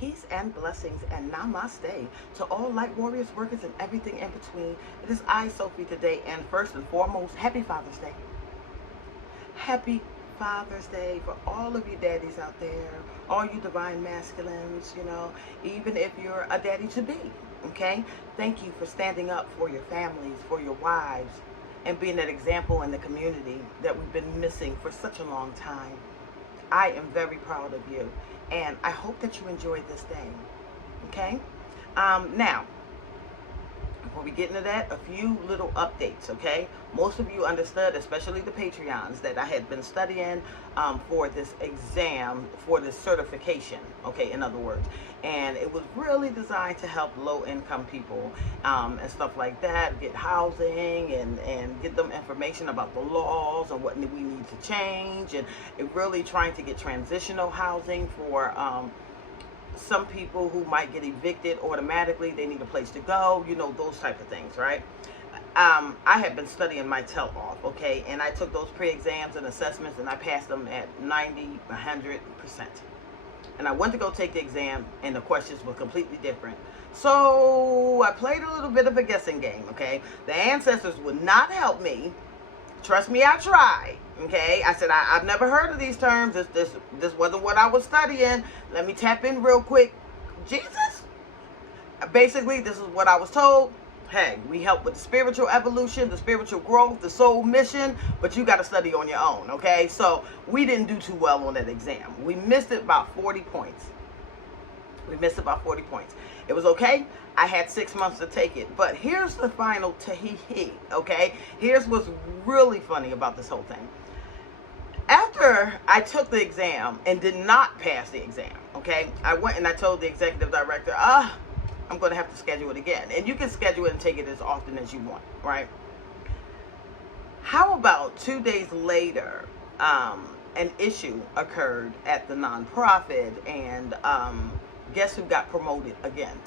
Peace and blessings and namaste to all light warriors, workers, and everything in between. It is I, Sophie, today, and first and foremost, happy Father's Day. Happy Father's Day for all of you daddies out there, all you divine masculines, even if you're a daddy to be, okay? Thank you for standing up for your families, for your wives, and being that example in the community that we've been missing for such a long time. I am very proud of you, and I hope that you enjoyed this day, okay? Now, before we get into that, a few little updates, okay? Most of you understood, especially the Patreons, that I had been studying for this exam, for this certification, okay, in other words. And it was really designed to help low-income people and stuff like that, get housing and get them information about the laws and what we need to change. And it really trying to get transitional housing for some people who might get evicted automatically. They need a place to go, those type of things, right? I have been studying my tail off, okay? And I took those pre-exams and assessments and I passed them at 90, 100%. And I went to go take the exam and the questions were completely different. So I played a little bit of a guessing game, okay? The ancestors would not help me. Trust me, I tried. Okay, I said I've never heard of these terms. This wasn't what I was studying. Let me tap in real quick. Jesus. Basically, this is what I was told. Hey, we help with the spiritual evolution, the spiritual growth, the soul mission, but you got to study on your own. Okay, so we didn't do too well on that exam. We missed it about 40 points. We missed about 40 points. It was okay. I had 6 months to take it. But here's the final tee-hee, okay? Here's what's really funny about this whole thing. After I took the exam and did not pass the exam, okay, I went and I told the executive director, I'm going to have to schedule it again. And you can schedule it and take it as often as you want, right? How about 2 days later, an issue occurred at the nonprofit, and guess who got promoted again?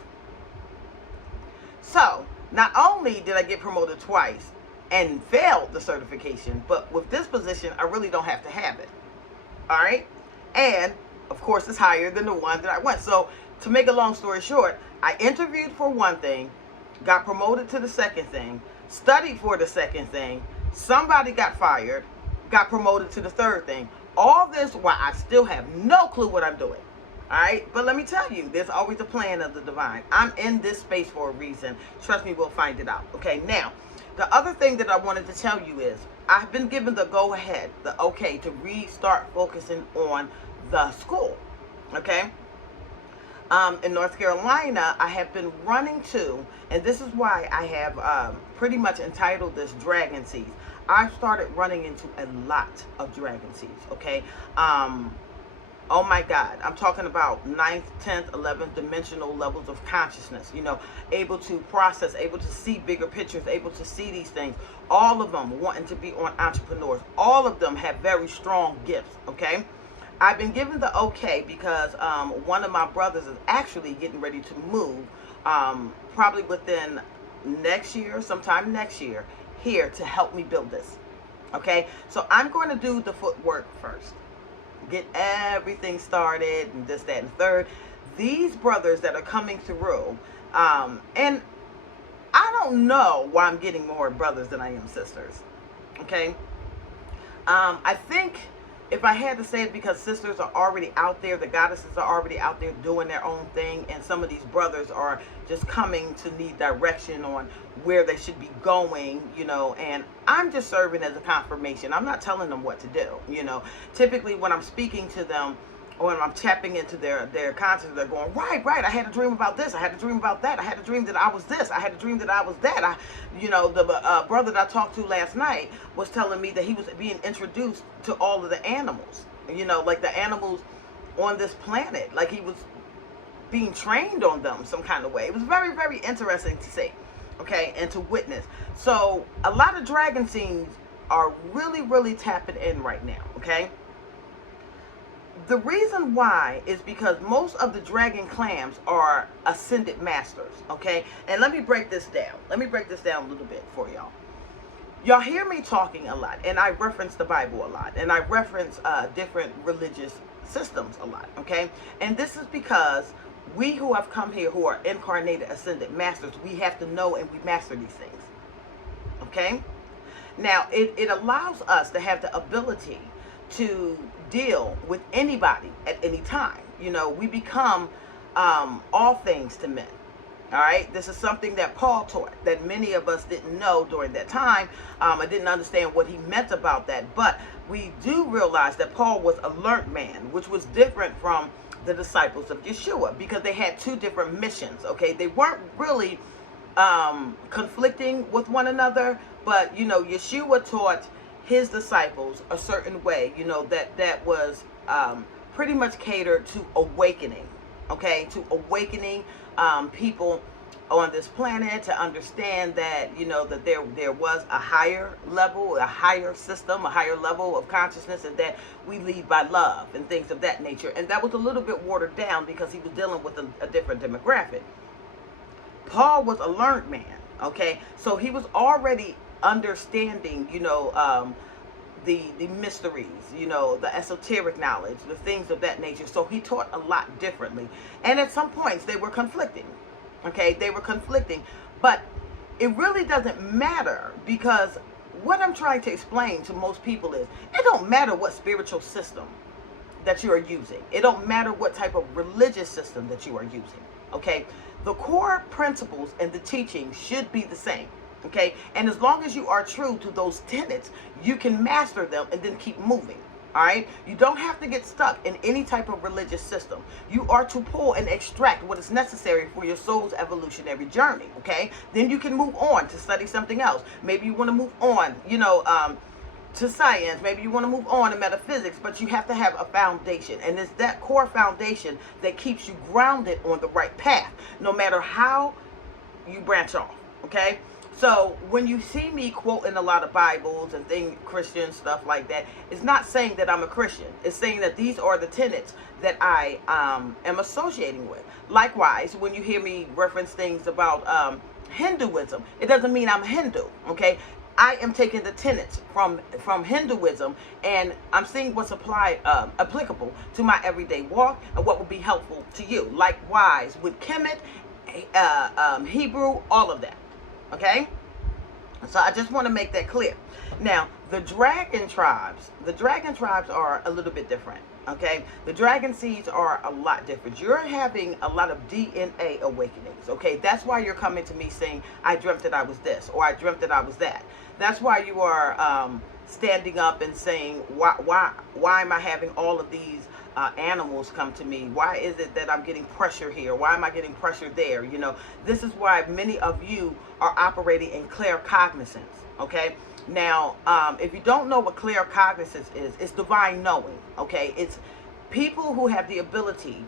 So, not only did I get promoted twice and failed the certification, but with this position, I really don't have to have it. All right? And, of course, it's higher than the one that I went. So, to make a long story short, I interviewed for one thing, got promoted to the second thing, studied for the second thing, somebody got fired, got promoted to the third thing. All this while I still have no clue what I'm doing. All right, but let me tell you, there's always a plan of the divine. I'm in this space for a reason. Trust me, we'll find it out. Okay, now, the other thing that I wanted to tell you is I've been given the go-ahead, the okay, to restart focusing on the school. Okay, in North Carolina, I have been running to, and this is why I have pretty much entitled this Dragon Seeds. I've started running into a lot of Dragon Seeds. Okay. Oh my God, I'm talking about 9th, 10th, 11th dimensional levels of consciousness, able to process, able to see bigger pictures, able to see these things. All of them wanting to be on entrepreneurs. All of them have very strong gifts, okay? I've been given the okay because one of my brothers is actually getting ready to move, probably within next year, sometime next year, here to help me build this, okay? So I'm going to do the footwork first. Get everything started and this, that, and third. These brothers that are coming through, and I don't know why I'm getting more brothers than I am sisters, okay? I think if I had to say it, because sisters are already out there, the goddesses are already out there doing their own thing, and some of these brothers are just coming to need direction on where they should be going, and I'm just serving as a confirmation. I'm not telling them what to do, Typically when I'm speaking to them, or when I'm tapping into their consciousness, they're going, right, I had a dream about this, I had a dream about that, I had a dream that I was this, I had a dream that I was that. The brother that I talked to last night was telling me that he was being introduced to all of the animals, like the animals on this planet, like he was being trained on them some kind of way. It was very, very interesting to see, okay, and to witness. So a lot of dragon scenes are really, really tapping in right now, okay? The reason why is because most of the dragon clams are ascended masters, okay? And let me break this down. Let me break this down a little bit for y'all. Y'all hear me talking a lot, and I reference the Bible a lot, and I reference different religious systems a lot, okay? And this is because We who have come here, who are incarnated, ascended masters, we have to know and we master these things. Okay? Now, it allows us to have the ability to deal with anybody at any time. You know, we become all things to men. All right, this is something that Paul taught that many of us didn't know during that time. I didn't understand what he meant about that, but we do realize that Paul was a learned man, which was different from the disciples of Yeshua, because they had two different missions. Okay, they weren't really conflicting with one another, but you know, Yeshua taught his disciples a certain way, you know, that was pretty much catered to awakening. Okay, to awakening people on this planet to understand that, you know, that there was a higher level, a higher system, a higher level of consciousness, and that we lead by love and things of that nature. And that was a little bit watered down because he was dealing with a different demographic. Paul was a learned man, okay? So he was already understanding, you know, the mysteries, you know, the esoteric knowledge, the things of that nature. So he taught a lot differently. And at some points they were conflicting. Okay, they were conflicting. But it really doesn't matter, because what I'm trying to explain to most people is it don't matter what spiritual system that you are using. It don't matter what type of religious system that you are using. Okay, the core principles and the teaching should be the same. Okay, and as long as you are true to those tenets, you can master them and then keep moving. All right, you don't have to get stuck in any type of religious system. You are to pull and extract what is necessary for your soul's evolutionary journey. Okay, then you can move on to study something else. Maybe you want to move on, you know, to science. Maybe you want to move on to metaphysics, but you have to have a foundation, and it's that core foundation that keeps you grounded on the right path, no matter how you branch off. Okay. So when you see me quoting a lot of Bibles and things, Christian stuff like that, it's not saying that I'm a Christian. It's saying that these are the tenets that I am associating with. Likewise, when you hear me reference things about Hinduism, it doesn't mean I'm Hindu. Okay, I am taking the tenets from Hinduism, and I'm seeing what's applicable to my everyday walk and what will be helpful to you. Likewise with Kemet, Hebrew, all of that. Okay, so I just want to make that clear. Now, the dragon tribes are a little bit different. Okay, the dragon seeds are a lot different. You're having a lot of DNA awakenings. Okay, that's why you're coming to me saying, I dreamt that I was this, or I dreamt that I was that. That's why you are standing up and saying, why am I having all of these animals come to me? Why is it that I'm getting pressure here? Why am I getting pressure there? You know, this is why many of you are operating in claircognizance. Okay, now if you don't know what claircognizance is, it's divine knowing. Okay, it's people who have the ability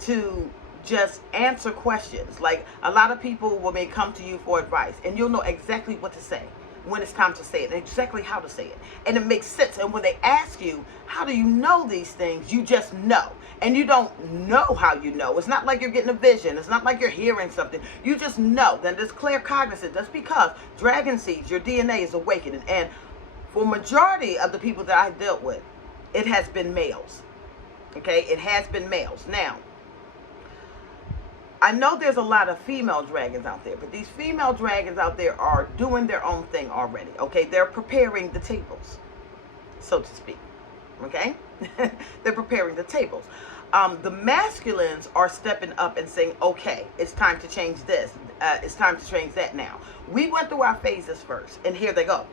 to just answer questions. Like, a lot of people may come to you for advice, and you'll know exactly what to say when it's time to say it, and exactly how to say it, and it makes sense. And when they ask you, how do you know these things, you just know. And you don't know how you know. It's not like you're getting a vision. It's not like you're hearing something. You just know. Then this claircognizance, that's because dragon seeds, your DNA is awakening. And for majority of the people that I dealt with, it has been males. Okay, it has been males. Now, I know there's a lot of female dragons out there, but these female dragons out there are doing their own thing already. Okay, they're preparing the tables, so to speak. Okay, they're preparing the tables. The masculines are stepping up and saying, okay, it's time to change this. It's time to change that now. We went through our phases first, and here they go.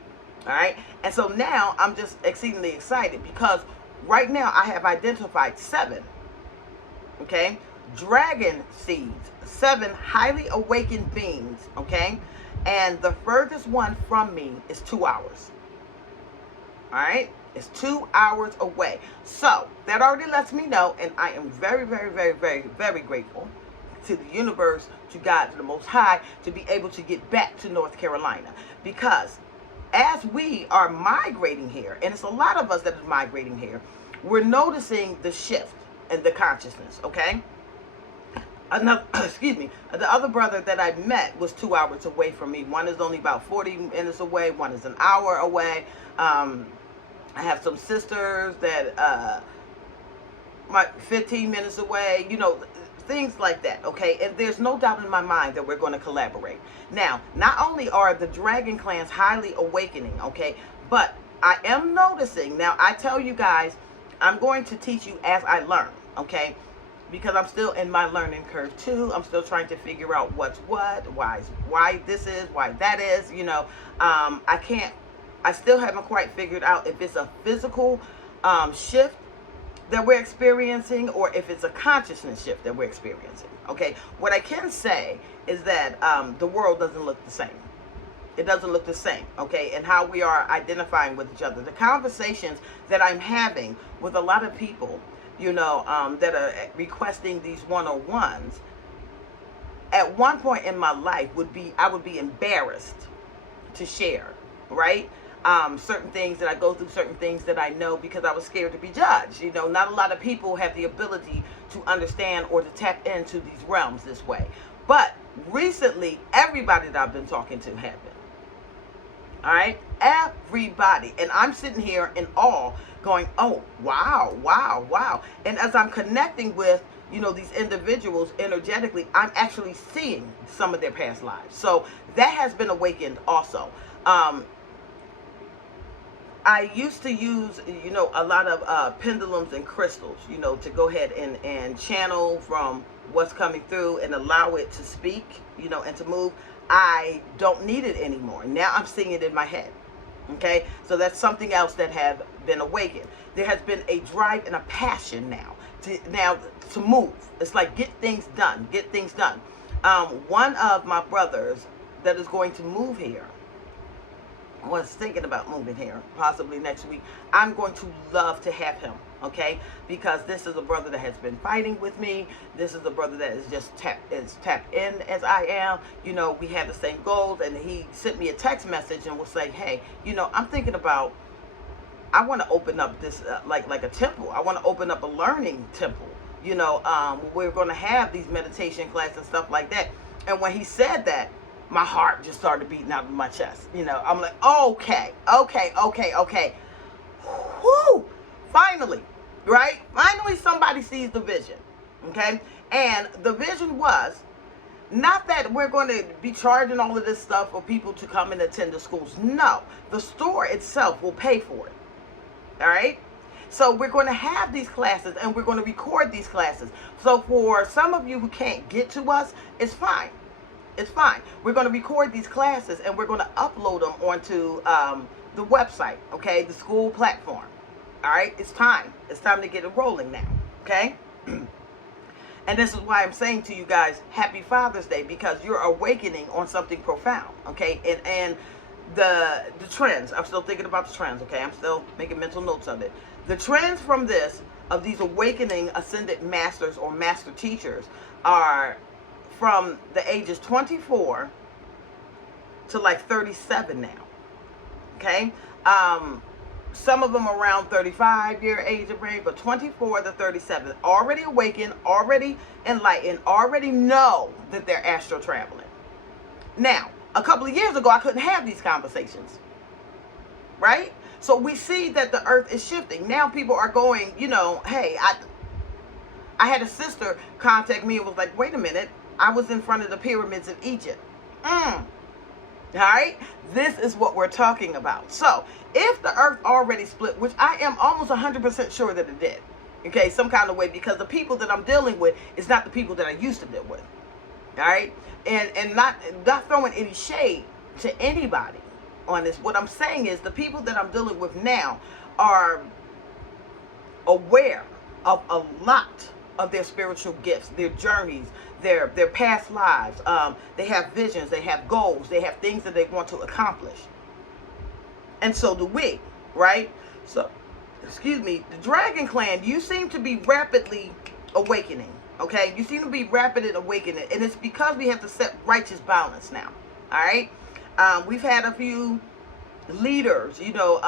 All right, and so now I'm just exceedingly excited, because right now I have identified 7. Okay, dragon seeds, 7 highly awakened beings. Okay, and the furthest one from me is 2 hours. All right, it's 2 hours away. So that already lets me know, and I am very, very, very, very, very grateful to the universe, to God, to the Most High, to be able to get back to North Carolina. Because as we are migrating here, and it's a lot of us that is migrating here, we're noticing the shift in the consciousness. Okay, another excuse me, the other brother that I met was 2 hours away from me. One is only about 40 minutes away, one is an hour away. I have some sisters that my 15 minutes away, you know, things like that, okay? And there's no doubt in my mind that we're going to collaborate. Now, not only are the Dragon Clans highly awakening, okay, but I am noticing, now I tell you guys, I'm going to teach you as I learn, okay? Because I'm still in my learning curve too. I'm still trying to figure out what's what, why this is, why that is, you know. I still haven't quite figured out if it's a physical shift that we're experiencing or if it's a consciousness shift that we're experiencing, okay? What I can say is that the world doesn't look the same. It doesn't look the same, okay? And how we are identifying with each other. The conversations that I'm having with a lot of people, you know, that are requesting these one-on-ones, at one point in my life I would be embarrassed to share, right? Certain things that I go through, certain things that I know, because I was scared to be judged. You know, not a lot of people have the ability to understand or to tap into these realms this way. But recently, everybody that I've been talking to have been. All right? Everybody. And I'm sitting here in awe going, oh, wow, wow, wow. And as I'm connecting with, you know, these individuals energetically, I'm actually seeing some of their past lives. So that has been awakened also. I used to use, you know, a lot of pendulums and crystals, you know, to go ahead and channel from what's coming through and allow it to speak, you know, and to move. I don't need it anymore. Now I'm seeing it in my head. Okay, so that's something else that have been awakened. There has been a drive and a passion now to move. It's like get things done. One of my brothers that is going to move here, was thinking about moving here possibly next week. I'm going to love to have him, okay, because this is a brother that has been fighting with me. This is a brother that is just tapped in as I am. You know, we have the same goals, and he sent me a text message and was like, hey, you know, I'm thinking about, I want to open up this like a temple. I want to open up a learning temple, you know. We're going to have these meditation classes and stuff like that. And when he said that, my heart just started beating out of my chest. You know, I'm like, okay. Whoo! Finally, right? Finally somebody sees the vision, okay? And the vision was not that we're going to be charging all of this stuff for people to come and attend the schools. No, the store itself will pay for it, all right? So we're going to have these classes, and we're going to record these classes. So for some of you who can't get to us, it's fine. It's fine. We're going to record these classes, and we're going to upload them onto the website, okay, the school platform. All right, it's time. It's time to get it rolling now, okay? And this is why I'm saying to you guys, Happy Father's Day, because you're awakening on something profound, okay? And the trends, I'm still thinking about the trends, okay? I'm still making mental notes of it. The trends from this, of these awakening ascended masters or master teachers, are from the ages 24 to like 37 now, okay? Some of them around 35-year age of range, but 24 to 37, already awakened, already enlightened, already know that they're astral traveling. Now, a couple of years ago, I couldn't have these conversations, right? So we see that the earth is shifting. Now people are going, you know, hey, I had a sister contact me and was like, wait a minute, I was in front of the pyramids of Egypt. All right? This is what we're talking about. So, if the earth already split, which I am almost 100% sure that it did, okay, some kind of way, because the people that I'm dealing with is not the people that I used to deal with. All right? And not throwing any shade to anybody on this. What I'm saying is the people that I'm dealing with now are aware of a lot of their spiritual gifts, their journeys, their past lives. They have visions, they have goals, they have things that they want to accomplish. And so do we, right? So, excuse me, the Dragon Clan, you seem to be rapidly awakening, okay? You seem to be rapidly awakening, and it's because we have to set righteous balance now, all right? We've had a few leaders, you know,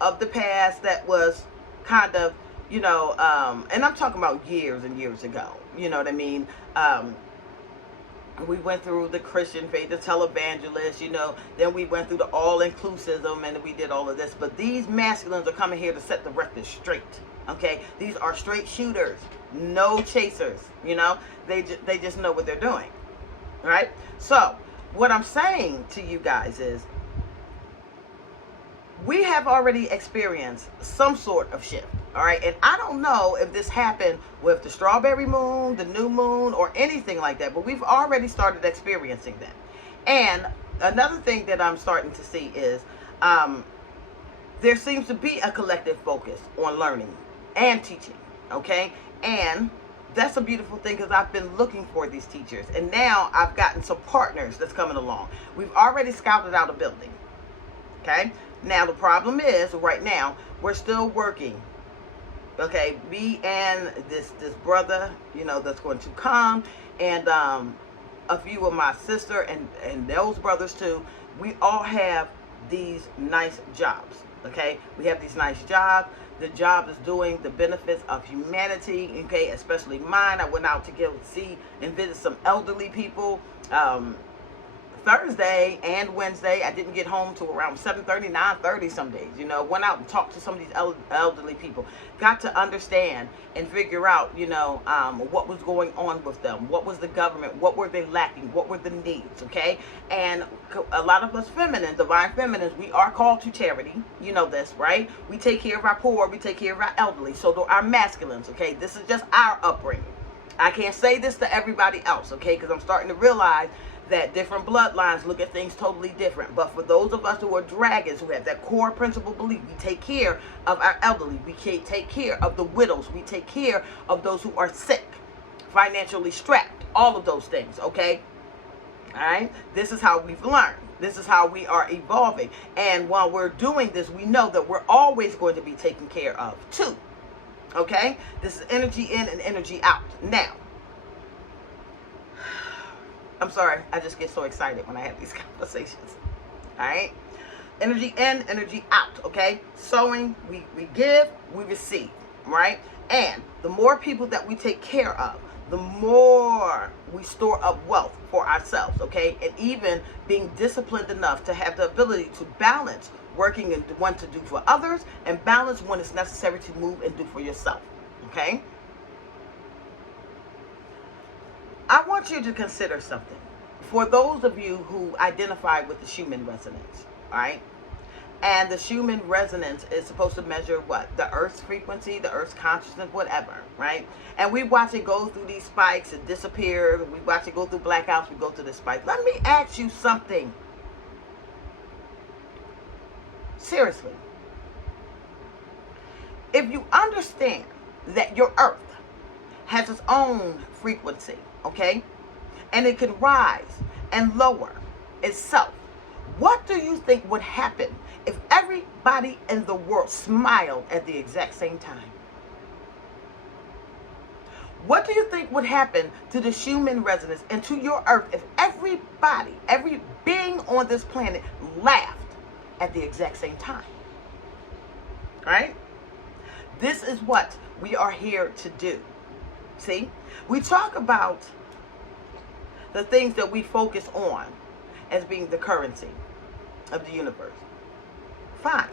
of the past that was kind of, you know, and I'm talking about years and years ago, you know what I mean? We went through the Christian faith, the televangelists, you know, then we went through the all-inclusivism, and we did all of this. But these masculines are coming here to set the record straight, okay? These are straight shooters, No chasers, they just know what they're doing, right? So what I'm saying to you guys is, we have already experienced some sort of shift, all right? And I don't know if this happened with the strawberry moon, the new moon, or anything like that, but we've already started experiencing that. And another thing that I'm starting to see is there seems to be a collective focus on learning and teaching, okay? And that's a beautiful thing, because I've been looking for these teachers, and now I've gotten some partners that's coming along. We've already scouted out a building, okay? Now the problem is, right now we're still working, okay? Me and this brother, that's going to come, and a few of my sister and those brothers too. We all have these nice jobs, okay? We have these nice jobs. The job is doing the benefits of humanity, okay? Especially mine. I went out to go see and visit some elderly people Thursday and Wednesday. I didn't get home till around 7:30, 9:30 some days. Went out and talked to some of these elderly people. Got to understand and figure out, what was going on with them. What was the government? What were they lacking? What were the needs? Okay. And a lot of us feminine, divine feminines, we are called to charity. You know this, right? We take care of our poor. We take care of our elderly. So do our masculines. Okay. This is just our upbringing. I can't say this to everybody else. Okay. Because I'm starting to realize that different bloodlines look at things totally different. But for those of us who are dragons, who have that core principle belief, we take care of our elderly. We take care of the widows. We take care of those who are sick, financially strapped, all of those things, okay? All right? This is how we've learned. This is how we are evolving. And while we're doing this, we know that we're always going to be taken care of too, okay? This is energy in and energy out. Now, I'm sorry, I just get so excited when I have these conversations. All right? Energy in, energy out, okay? Sowing, we give, we receive, right? And the more people that we take care of, the more we store up wealth for ourselves, okay? And even being disciplined enough to have the ability to balance working and what to do for others, and balance when it's necessary to move and do for yourself, okay? I want you to consider something. For those of you who identify with the Schumann resonance, all right? And the Schumann resonance is supposed to measure what? The Earth's frequency, the Earth's consciousness, whatever, right? And we watch it go through these spikes and disappear. We watch it go through blackouts. We go through the spikes. Let me ask you something. Seriously. If you understand that your Earth has its own frequency, okay? And it can rise and lower itself. What do you think would happen if everybody in the world smiled at the exact same time? What do you think would happen to the Schumann resonance and to your Earth if everybody, every being on this planet laughed at the exact same time? Right? This is what we are here to do. See? We talk about the things that we focus on as being the currency of the universe. Fine.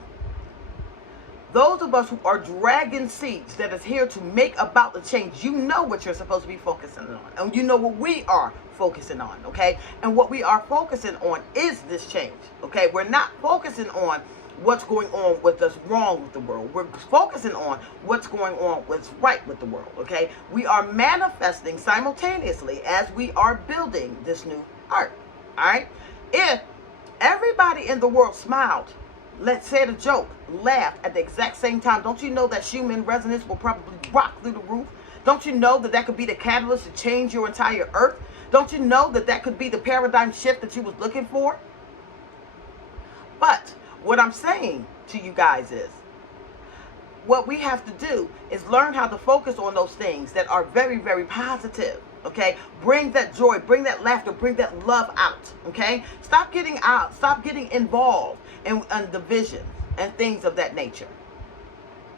Those of us who are dragon seeds that is here to make about the change, you know what you're supposed to be focusing on. And you know what we are focusing on, okay? And what we are focusing on is this change, okay? We're not focusing on what's going on, what's wrong with the world. We're focusing on what's going on, what's right with the world, okay? We are manifesting simultaneously as we are building this new art, all right? If everybody in the world smiled, let's say a joke, laughed at the exact same time, don't you know that Schumann resonance will probably rock through the roof? Don't you know that that could be the catalyst to change your entire Earth? Don't you know that that could be the paradigm shift that you was looking for? But what I'm saying to you guys is, what we have to do is learn how to focus on those things that are very, very positive, okay? Bring that joy, bring that laughter, bring that love out, okay? Stop getting involved in division and things of that nature,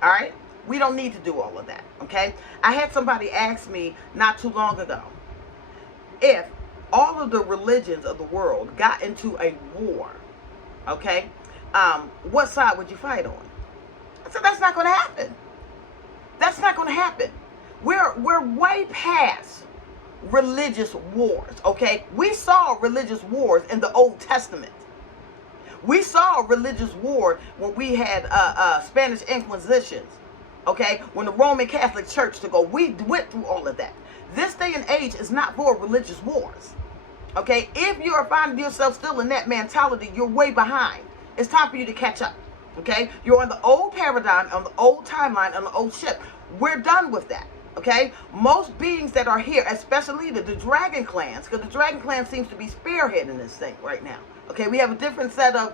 all right? We don't need to do all of that, okay? I had somebody ask me not too long ago, if all of the religions of the world got into a war, okay, what side would you fight on? I said, that's not going to happen. That's not going to happen. We're way past religious wars, okay? We saw religious wars in the Old Testament. We saw a religious war when we had Spanish Inquisitions, okay? When the Roman Catholic Church took over. We went through all of that. This day and age is not for religious wars, okay? If you are finding yourself still in that mentality, you're way behind. It's time for you to catch up, okay? You're on the old paradigm, on the old timeline, on the old ship. We're done with that. Okay, most beings that are here, especially the dragon clans, because the dragon clan seems to be spearheading this thing right now. Okay, we have a different set of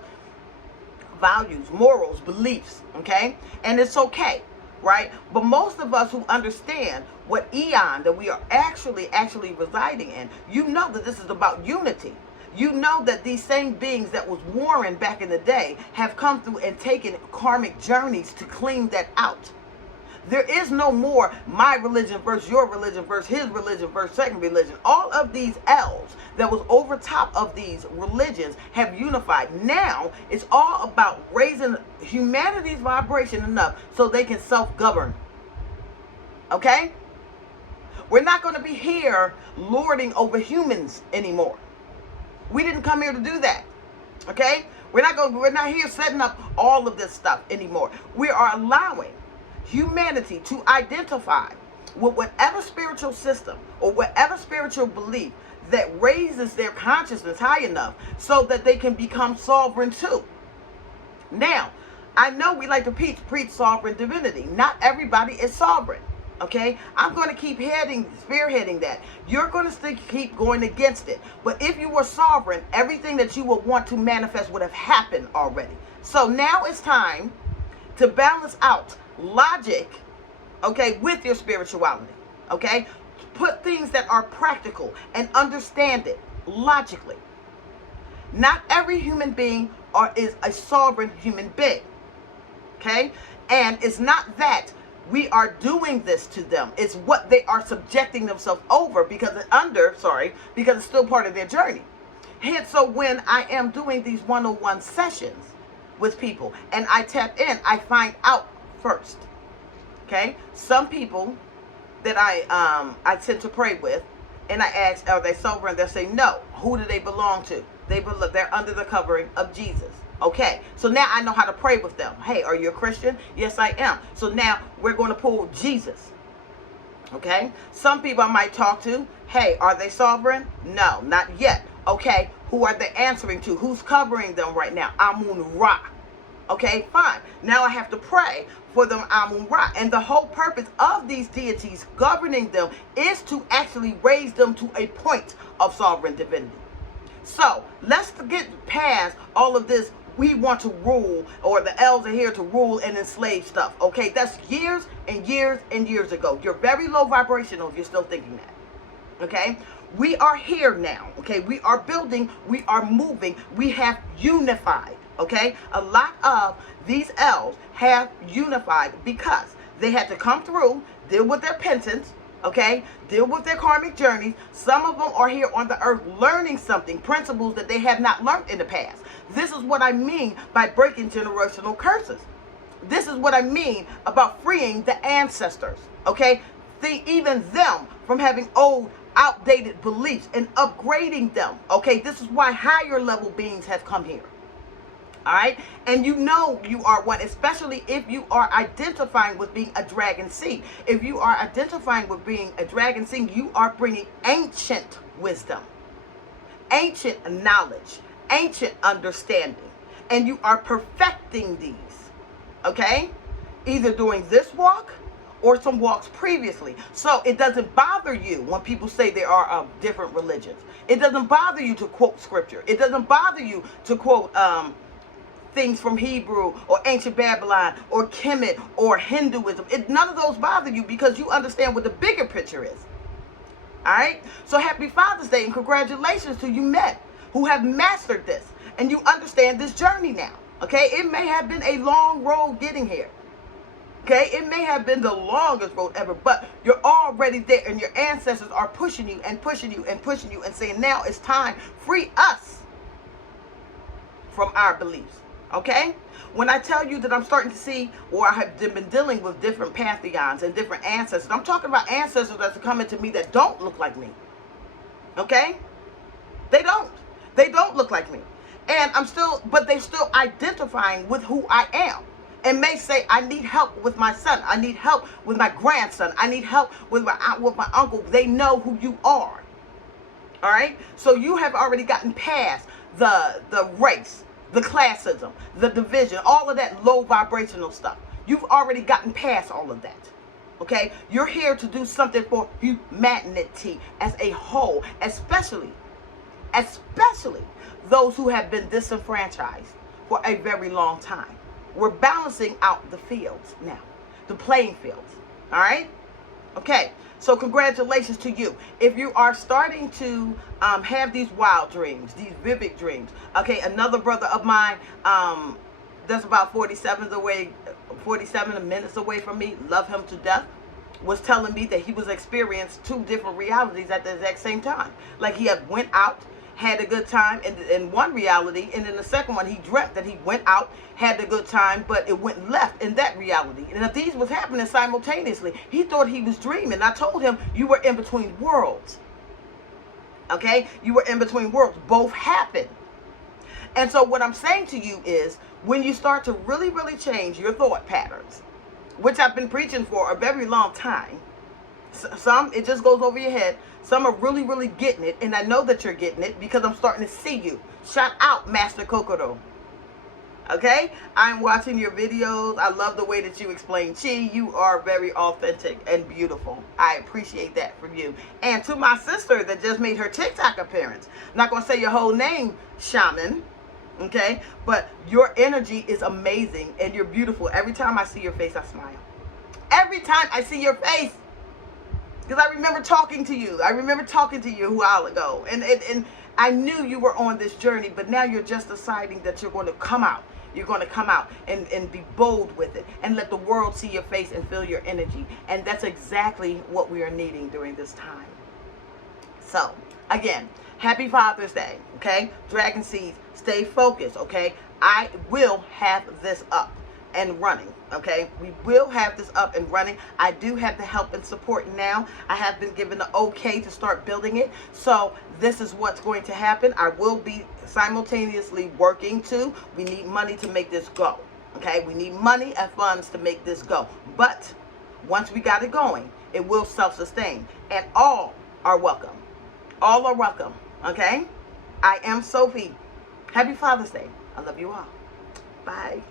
values, morals, beliefs. Okay, and it's okay, right? But most of us who understand what eon that we are actually residing in, you know that this is about unity. You know that these same beings that was warring back in the day have come through and taken karmic journeys to clean that out. There is no more my religion versus your religion versus his religion versus second religion. All of these L's that was over top of these religions have unified. Now it's all about raising humanity's vibration enough so they can self-govern. Okay? We're not going to be here lording over humans anymore. We didn't come here to do that. Okay? We're not here setting up all of this stuff anymore. We are allowing humanity to identify with whatever spiritual system or whatever spiritual belief that raises their consciousness high enough so that they can become sovereign too. Now, I know we like to preach sovereign divinity. Not everybody is sovereign. Okay, I'm going to keep spearheading that. You're going to keep going against it. But if you were sovereign, everything that you would want to manifest would have happened already. So now it's time to balance out logic, okay, with your spirituality, okay? Put things that are practical and understand it logically. Not every human being is a sovereign human being, okay? And it's not that we are doing this to them. It's what they are subjecting themselves over because it's still part of their journey. Hence, so when I am doing these one-on-one sessions with people and I tap in, I find out first, okay? Some people that I tend to pray with, and I ask, are they sober? And they'll say no. Who do they belong to? They're under the covering of Jesus. Okay, so now I know how to pray with them. Hey, are you a Christian? Yes, I am. So now we're going to pull Jesus. Okay, some people I might talk to. Hey, are they sovereign? No, not yet. Okay, who are they answering to? Who's covering them right now? Amun Ra. Okay, fine. Now I have to pray for them Amun Ra. And the whole purpose of these deities governing them is to actually raise them to a point of sovereign divinity. So let's get past all of this. We want to rule, or the elves are here to rule and enslave stuff. Okay, that's years and years and years ago. You're very low vibrational if you're still thinking that. Okay, we are here now. Okay, we are building, we are moving, we have unified. Okay, a lot of these elves have unified because they had to come through, deal with their penance, okay, deal with their karmic journeys. Some of them are here on the earth learning something, principles that they have not learned in the past. This is what I mean by breaking generational curses. This is what I mean about freeing the ancestors, okay? Even them from having old, outdated beliefs and upgrading them, okay? This is why higher level beings have come here. All right, and you know you are one, especially if you are identifying with being a dragon seed. If you are identifying with being a dragon seed, you are bringing ancient wisdom, ancient knowledge, ancient understanding, and you are perfecting these, okay? Either doing this walk or some walks previously. So it doesn't bother you when people say they are of different religions. It doesn't bother you to quote scripture. It doesn't bother you to quote things from Hebrew or ancient Babylon or Kemet or Hinduism. None of those bother you because you understand what the bigger picture is. All right? So happy Father's Day and congratulations to you men who have mastered this and you understand this journey now. Okay? It may have been a long road getting here. Okay? It may have been the longest road ever, but you're already there and your ancestors are pushing you and pushing you and pushing you and saying now it's time, free us from our beliefs. Okay? When I tell you that I'm starting to see, or I have been dealing with different pantheons and different ancestors, I'm talking about ancestors that's coming to me that don't look like me. Okay? They don't. They don't look like me. And but they're still identifying with who I am. And may say, I need help with my son. I need help with my grandson. I need help with my aunt, with my uncle. They know who you are. All right? So you have already gotten past the race, the classism, the division, all of that low vibrational stuff. You've already gotten past all of that. Okay? You're here to do something for humanity as a whole, especially those who have been disenfranchised for a very long time. We're balancing out the fields now, the playing fields. All right? Okay, so congratulations to you. If you are starting to have these wild dreams, these vivid dreams. Okay, another brother of mine that's about 47 minutes away from me, love him to death, was telling me that he was experiencing 2 different realities at the exact same time. Like he had went out, had a good time in one reality, and in the second one he dreamt that he went out, had a good time, but it went left in that reality. And if these was happening simultaneously, he thought he was dreaming. I told him, you were in between worlds. Okay? You were in between worlds. Both happened. And so what I'm saying to you is, when you start to really, really change your thought patterns, which I've been preaching for a very long time, some, it just goes over your head. Some are really, really getting it. And I know that you're getting it because I'm starting to see you. Shout out, Master Kokoro. Okay? I'm watching your videos. I love the way that you explain chi. You are very authentic and beautiful. I appreciate that from you. And to my sister that just made her TikTok appearance. I'm not going to say your whole name, Shaman. Okay? But your energy is amazing and you're beautiful. Every time I see your face, I smile. Every time I see your face. Because I remember talking to you. I remember talking to you a while ago. And I knew you were on this journey, but now you're just deciding that you're going to come out. You're going to come out and be bold with it and let the world see your face and feel your energy. And that's exactly what we are needing during this time. So, again, happy Father's Day, okay? Dragon Seeds, stay focused, okay? I will have this up and running, okay? We will have this up and running. I do have the help and support now. I have been given the okay to start building it. So this is what's going to happen. I will be simultaneously working too. We need money to make this go, okay? We need money and funds to make this go. But once we got it going, it will self-sustain. And all are welcome. All are welcome, okay? I am Sophie. Happy Father's Day. I love you all. Bye.